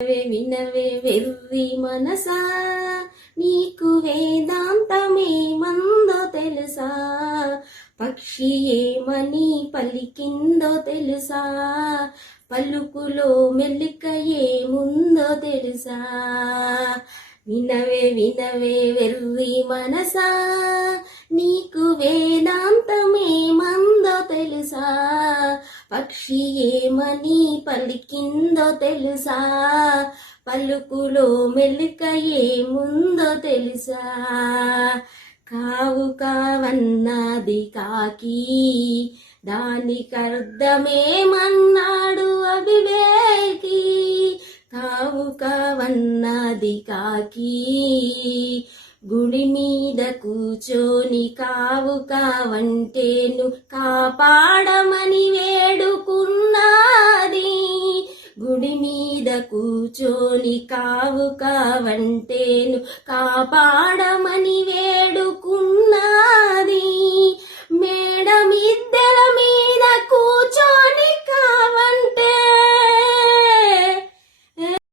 వినవే వెర్రి మనసా, నీకు వేదాంతమేమందో తెలుసా? పక్షి ఏమని పలికిందో తెలుసా? పలుకులో మెల్లిక ఏముందో తెలుసా? వినవే వినవే వెర్రి మనసా, నీకు వేదాంతమేమందో తెలుసా? పక్షి ఏమని పలికిందో తెలుసా? పలుకులో మెల్లిక ఏముందో తెలుసా? కావు కావన్నది కాకి, దానికర్థమేమన్నాడు అవివేకి. కావు కావన్నది కాకి, గుడి మీద కూచోని కావు కావంటేను కాపాడమని వేడుకున్నది. గుడి మీద కూచోని కావు కావంటేను కాపాడమని